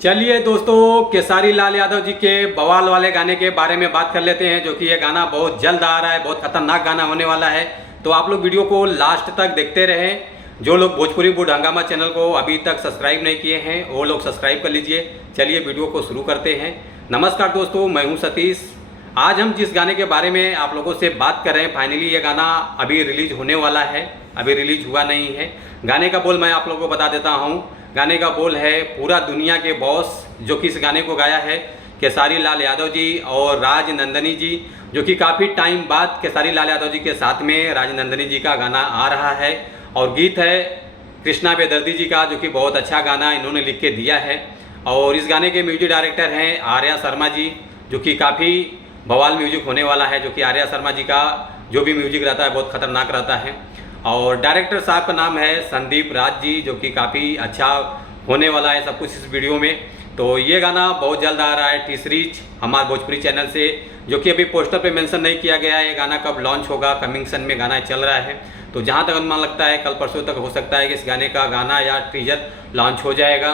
चलिए दोस्तों, केसारी लाल यादव जी के बवाल वाले गाने के बारे में बात कर लेते हैं, जो कि ये गाना बहुत जल्द आ रहा है, बहुत खतरनाक गाना होने वाला है। तो आप लोग वीडियो को लास्ट तक देखते रहें। जो लोग भोजपुरी बूढ़ हंगामा चैनल को अभी तक सब्सक्राइब नहीं किए हैं वो लोग सब्सक्राइब कर लीजिए। चलिए वीडियो को शुरू करते हैं। नमस्कार दोस्तों, मैं हूँ सतीश। आज हम जिस गाने के बारे में आप लोगों से बात कर रहे हैं, फाइनली ये गाना अभी रिलीज होने वाला है, अभी रिलीज हुआ नहीं है। गाने का बोल मैं आप लोगों को बता देता हूँ। गाने का बोल है पूरा दुनिया के बॉस, जो कि इस गाने को गाया है केसारी लाल यादव जी और राज नंदनी जी, जो कि काफ़ी टाइम बाद केसारी लाल यादव जी के साथ में राज नंदनी जी का गाना आ रहा है। और गीत है कृष्णा बेदर्दी जी का, जो कि बहुत अच्छा गाना इन्होंने लिख के दिया है। और इस गाने के म्यूजिक डायरेक्टर हैं आर्या शर्मा जी, जो कि काफ़ी बवाल म्यूजिक होने वाला है। जो कि आर्या शर्मा जी का जो भी म्यूजिक रहता है बहुत खतरनाक रहता है। और डायरेक्टर साहब का नाम है संदीप राज जी, जो कि काफ़ी अच्छा होने वाला है सब कुछ इस वीडियो में। तो ये गाना बहुत जल्द आ रहा है टी सीरीज हमारे भोजपुरी चैनल से, जो कि अभी पोस्टर पे मेंशन नहीं किया गया है ये गाना कब लॉन्च होगा। कमिंग सन में गाना चल रहा है, तो जहाँ तक अनुमान लगता है कल परसों तक हो सकता है कि इस गाने का गाना या टीजर लॉन्च हो जाएगा।